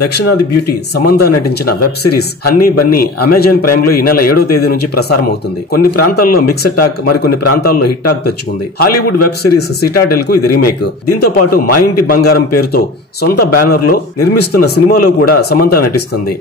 దక్షిణాది బ్యూటీ సమంత నటించిన web series honey bunny Amazon Prime లో ఈ నెల 7వ తేదీ నుంచి ప్రసారం అవుతుంది. కొన్ని ప్రాంతాల్లో మిక్స్డ్ టాక్, మరికొన్ని ప్రాంతాల్లో హిట్ టాక్ తెచ్చుకుంది. హాలీవుడ్ వెబ్ సిరీస్ సిటాడెల్ కు ఇది రీమేక్. దీంతో పాటు మా ఇంటి బంగారం పేరుతో సొంత బ్యానర్ లో నిర్మిస్తున్న సినిమాలో కూడా సమంత నటిస్తుంది.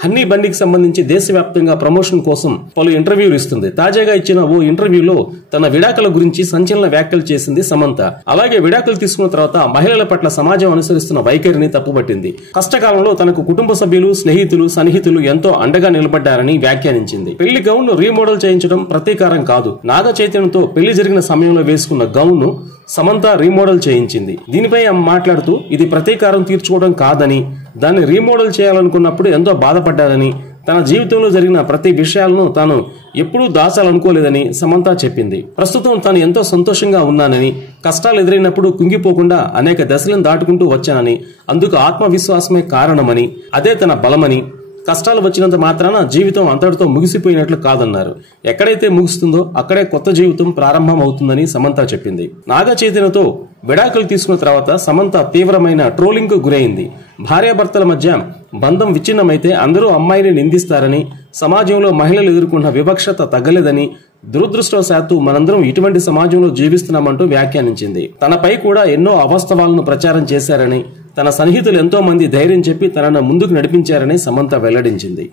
హన్నీ బన్నీకి సంబంధించి దేశవ్యాప్తంగా ప్రమోషన్ కోసం పలు ఇంటర్వ్యూలు ఇస్తుంది. తాజాగా ఇచ్చిన ఓ ఇంటర్వ్యూలో తన విడాకుల గురించి సంచలన వ్యాఖ్యలు చేసింది సమంత. అలాగే విడాకులు తీసుకున్న తర్వాత మహిళల పట్ల సమాజం అనుసరిస్తున్న వైఖరిని తప్పుపట్టింది. కష్టకాలంలో తనకు కుటుంబ సభ్యులు, స్నేహితులు, సన్నిహితులు ఎంతో అండగా నిలబడ్డారని వ్యాఖ్యానించింది. పెళ్లి గౌన్ ను రీమోడల్ చేయించడం ప్రతీకారం కాదు. నాగ చైతన్యతో పెళ్లి జరిగిన సమయంలో వేసుకున్న గౌన్ ను సమంత రీమోడల్ చేయించింది. దీనిపై ఆమె మాట్లాడుతూ ఇది ప్రతీకారం తీర్చుకోవడం కాదని, దాన్ని రీమోడల్ చేయాలనుకున్నప్పుడు ఎంతో బాధపడ్డానని, తన జీవితంలో జరిగిన ప్రతి విషయాలను తాను ఎప్పుడూ దాచాలనుకోలేదని సమంత చెప్పింది. ప్రస్తుతం తాను ఎంతో సంతోషంగా ఉన్నానని, కష్టాలు ఎదురైనప్పుడు కుంగిపోకుండా అనేక దశలను దాటుకుంటూ వచ్చానని, అందుకు ఆత్మవిశ్వాసమే కారణమని, అదే తన బలమని, కష్టాలు వచ్చినంత మాత్రాన జీవితం అంతటితో ముగిసిపోయినట్లు కాదన్నారు. ఎక్కడైతే ముగుస్తుందో అక్కడే కొత్త జీవితం ప్రారంభం అవుతుందని సమంత చెప్పింది. నాగ చైతన్యతో విడాకులు తీసుకున్న తర్వాత సమంత తీవ్రమైన ట్రోలింగ్ కు గురైంది. భార్యాభర్తల మధ్య బంధం విచ్ఛిన్నమైతే అందరూ అమ్మాయిని నిందిస్తారని, సమాజంలో మహిళలు ఎదుర్కొన్న వివక్షత తగ్గలేదని, దురదృష్టవశాత్తు మనందరం ఇటువంటి సమాజంలో జీవిస్తున్నామంటూ వ్యాఖ్యానించింది. తనపై కూడా ఎన్నో అవాస్తవాలను ప్రచారం చేశారని, తన సన్నిహితులు ఎంతో మంది ధైర్యం చెప్పి తనను ముందుకు నడిపించారని సమంత వెల్లడించింది.